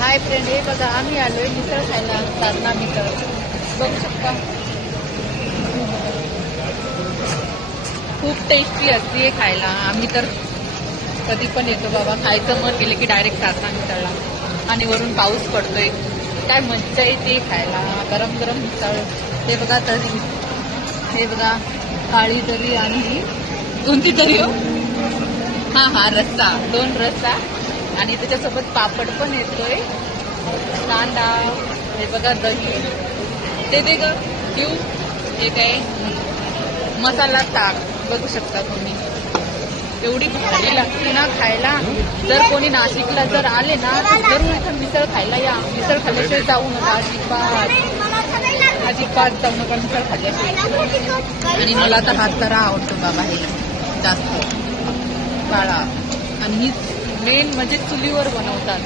Hi friend, हे बघा आम्ही आलोय मिसळ खायला. साधना मिसळ बघू शकता. खूप टेस्टी असते खायला. आम्ही तर कधी पण येतो बाबा. खायचं मन केलं की डायरेक्ट साधना मिसळला. आणि वरून पाऊस पडतोय, काय मज्जा येते खायला. गरम गरम मिसळ. हे बघा तरी, हे बघा काळी तरी आणि कोणती तरी हो, हा रस्सा, 2 रस्सा आणि त्याच्यासोबत पापड पण येतोय, कांदा. हे बघा दही, ते दे ग घेऊ. हे काय मसाला ताक बघू शकता तुम्ही. एवढी भारी लागते ना खायला. जर कोणी नाशिकला जर आले ना तर जरूर इथं मिसळ खायला या. मिसळ खाल्ल्याशिवाय जाऊ नका अजिबात जाऊ नका मिसळ खाल्ल्याशिवाय. आणि मला तर हात तर आवडतो बाबा हे जास्त काळा. आणि ही मेन म्हणजे चुलीवर बनवतात.